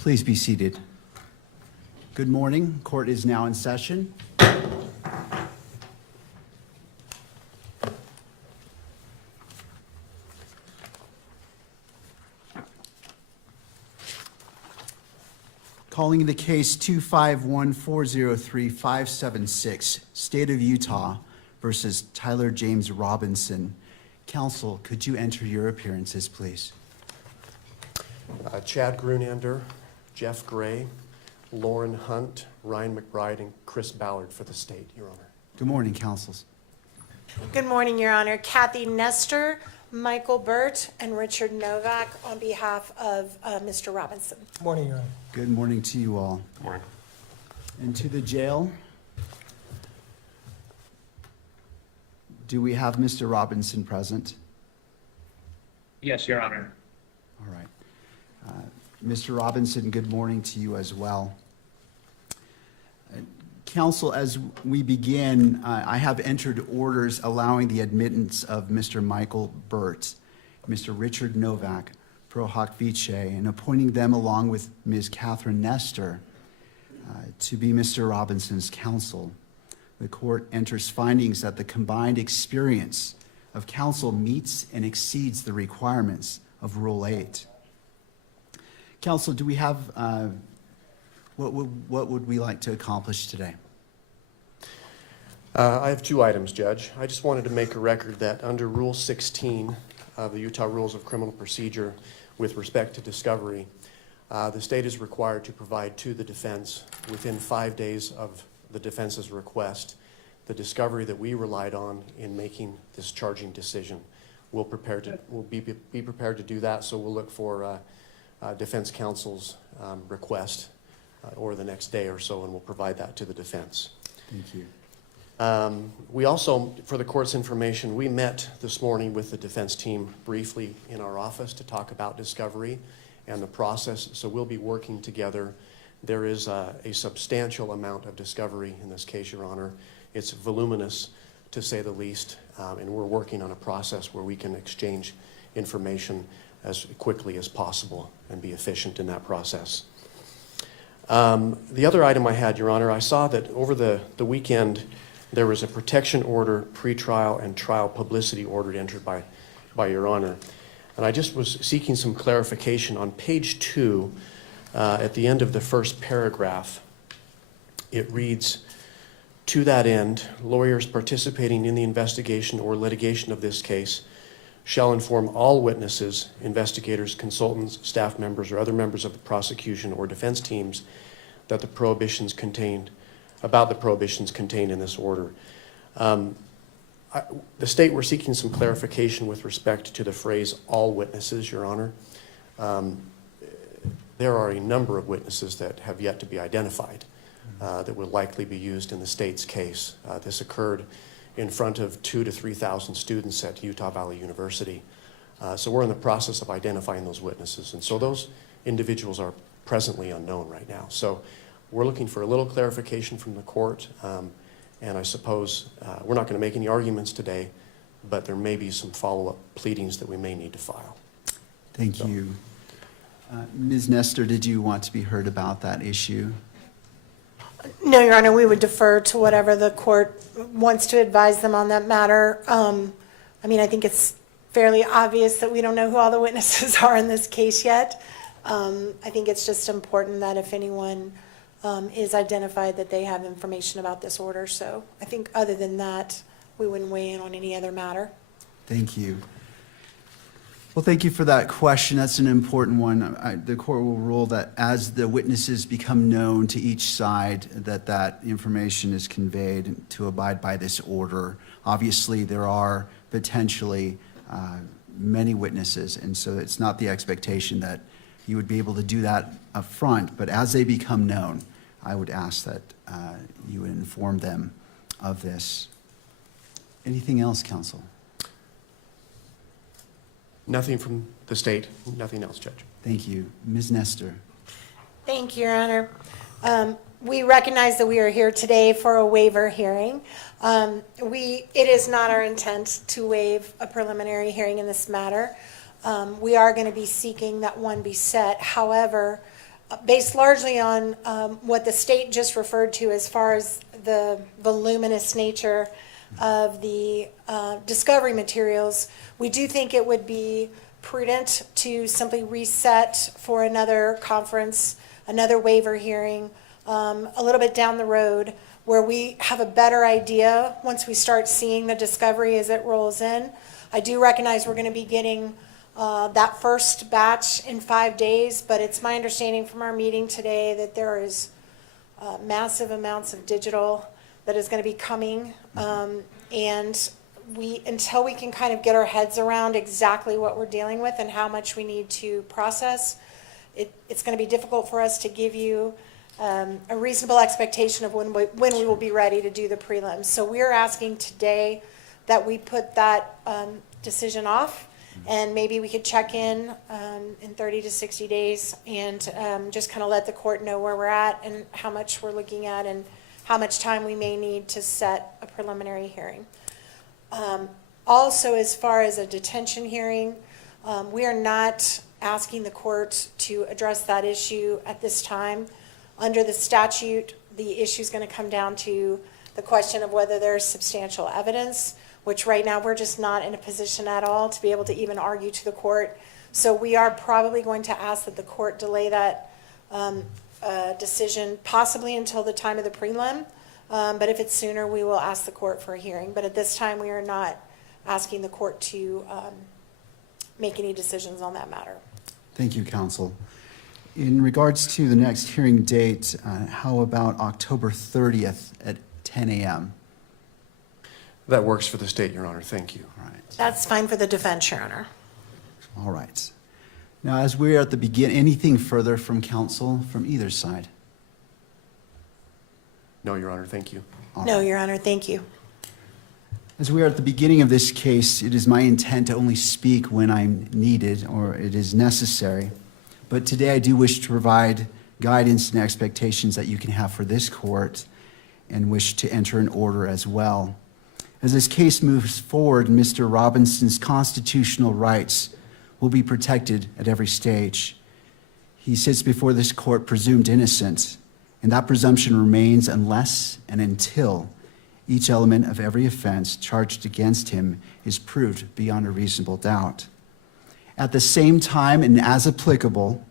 Please be seated. Good morning. Court is now in session. Calling the case 251-403-576, State of Utah versus Tyler James Robinson. Counsel, could you enter your appearances, please? Chad Grunander, Jeff Gray, Lauren Hunt, Ryan McBride, and Chris Ballard for the state, Your Honor. Good morning, counsels. Good morning, Your Honor. Kathy Nestor, Michael Burt, and Richard Novak on behalf of Mr. Robinson. Good morning, Your Honor. Good morning to you all. Good morning. And to the jail. Do we have Mr. Robinson present? Yes, Your Honor. All right. Mr. Robinson, good morning to you as well. Counsel, as we begin, I have entered orders allowing the admittance of Mr. Michael Burt, Mr. Richard Novak, pro hoc vice, and appointing them along with Ms. Catherine Nestor to be Mr. Robinson's counsel. The court enters findings that the combined experience of counsel meets and exceeds the requirements of Rule 8. Counsel, do we have, what would we like to accomplish today? I have two items, Judge. I just wanted to make a record that under Rule 16 of the Utah Rules of Criminal Procedure with respect to discovery, the state is required to provide to the defense within 5 days of the defense's request the discovery that we relied on in making this charging decision. We'll be prepared to do that, so we'll look for defense counsel's request or the next day or so, and we'll provide that to the defense. Thank you. We also, for the court's information, we met this morning with the defense team briefly in our office to talk about discovery and the process, so we'll be working together. There is a substantial amount of discovery in this case, Your Honor. It's voluminous, to say the least, and we're working on a process where we can exchange information as quickly as possible and be efficient in that process. The other item I had, Your Honor, I saw that over the weekend there was a protection order, pretrial and trial publicity order entered by Your Honor. And I just was seeking some clarification. On page 2, at the end of the first paragraph, it reads, "To that end, lawyers participating in the investigation or litigation of this case shall inform all witnesses, investigators, consultants, staff members, or other members of the prosecution or defense teams that the prohibitions contained in this order." The state were seeking some clarification with respect to the phrase "all witnesses," Your Honor. There are a number of witnesses that have yet to be identified that will likely be used in the state's case. This occurred in front of 2,000 to 3,000 students at Utah Valley University. So we're in the process of identifying those witnesses. And so those individuals are presently unknown right now. So we're looking for a little clarification from the court. And I suppose we're not going to make any arguments today, but there may be some follow-up pleadings that we may need to file. Thank you. Ms. Nestor, did you want to be heard about that issue? No, Your Honor, we would defer to whatever the court wants to advise them on that matter. I mean, I think it's fairly obvious that we don't know who all the witnesses are in this case yet. I think it's just important that if anyone is identified, that they have information about this order. So I think other than that, we wouldn't weigh in on any other matter. Thank you. Well, thank you for that question. That's an important one. The court will rule that as the witnesses become known to each side, that information is conveyed to abide by this order. Obviously, there are potentially many witnesses, and so it's not the expectation that you would be able to do that up front, but as they become known, I would ask that you would inform them of this. Anything else, counsel? Nothing from the state, nothing else, Judge. Thank you. Ms. Nestor. Thank you, Your Honor. We recognize that we are here today for a waiver hearing. It is not our intent to waive a preliminary hearing in this matter. We are going to be seeking that one be set. However, based largely on what the state just referred to as far as the voluminous nature of the discovery materials, we do think it would be prudent to simply reset for another conference, another waiver hearing, a little bit down the road, where we have a better idea once we start seeing the discovery as it rolls in. I do recognize we're going to be getting that first batch in 5 days, but it's my understanding from our meeting today that there is massive amounts of digital that is going to be coming. And until we can kind of get our heads around exactly what we're dealing with and how much we need to process, it's going to be difficult for us to give you a reasonable expectation of when we will be ready to do the prelims. So we're asking today that we put that decision off, and maybe we could check in 30 to 60 days and just kind of let the court know where we're at and how much we're looking at and how much time we may need to set a preliminary hearing. Also, as far as a detention hearing, we are not asking the court to address that issue at this time. Under the statute, the issue is going to come down to the question of whether there's substantial evidence, which right now we're just not in a position at all to be able to even argue to the court. So we are probably going to ask that the court delay that decision possibly until the time of the prelim. But if it's sooner, we will ask the court for a hearing. But at this time, we are not asking the court to make any decisions on that matter. Thank you, counsel. In regards to the next hearing date, how about October 30th at 10 a.m.? That works for the state, Your Honor. Thank you. All right. That's fine for the defense, Your Honor. All right. Now, as we're at the beginning, anything further from counsel from either side? No, Your Honor. Thank you. All No, right. Your Honor, thank you. As we are at the beginning of this case, it is my intent to only speak when I'm needed or it is necessary. But today I do wish to provide guidance and expectations that you can have for this court and wish to enter an order as well. As this case moves forward, Mr. Robinson's constitutional rights will be protected at every stage. He sits before this court presumed innocent, and that presumption remains unless and until each element of every offense charged against him is proved beyond a reasonable doubt. At the same time, and as applicable,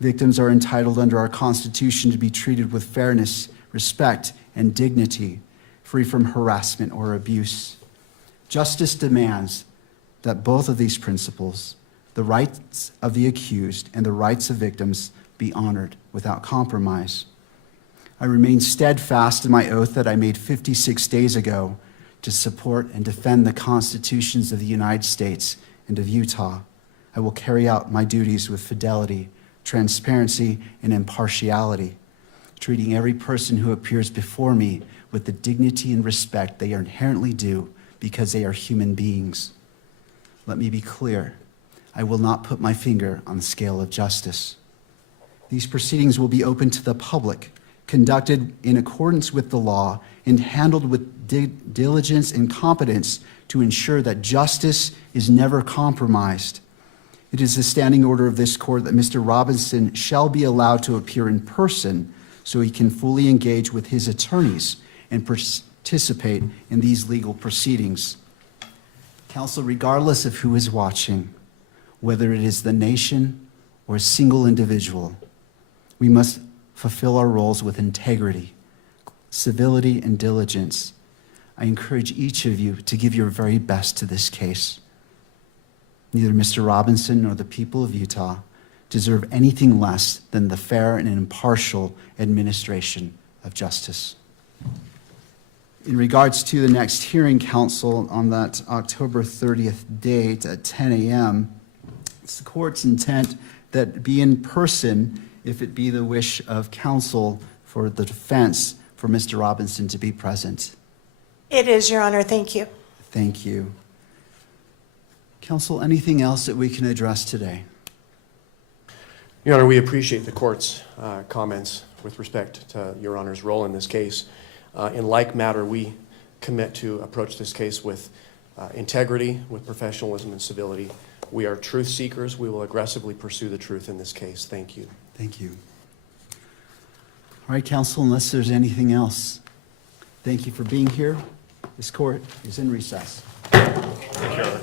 victims are entitled under our Constitution to be treated with fairness, respect, and dignity, free from harassment or abuse. Justice demands that both of these principles, the rights of the accused and the rights of victims, be honored without compromise. I remain steadfast in my oath that I made 56 days ago to support and defend the constitutions of the United States and of Utah. I will carry out my duties with fidelity, transparency, and impartiality, treating every person who appears before me with the dignity and respect they are inherently due because they are human beings. Let me be clear. I will not put my finger on the scale of justice. These proceedings will be open to the public, conducted in accordance with the law, and handled with diligence and competence to ensure that justice is never compromised. It is the standing order of this court that Mr. Robinson shall be allowed to appear in person so he can fully engage with his attorneys and participate in these legal proceedings. Counsel, regardless of who is watching, whether it is the nation or a single individual, we must fulfill our roles with integrity, civility, and diligence. I encourage each of you to give your very best to this case. Neither Mr. Robinson nor the people of Utah deserve anything less than the fair and impartial administration of justice. In regards to the next hearing, counsel, on that October 30th date at 10 a.m., it's the court's intent that it be in person if it be the wish of counsel for the defense for Mr. Robinson to be present. It is, Your Honor. Thank you. Thank you. Counsel, anything else that we can address today? Your Honor, we appreciate the court's comments with respect to Your Honor's role in this case. In like matter, we commit to approach this case with integrity, with professionalism and civility. We are truth seekers. We will aggressively pursue the truth in this case. Thank you. Thank you. All right, counsel, unless there's anything else, thank you for being here. This court is in recess. Sure.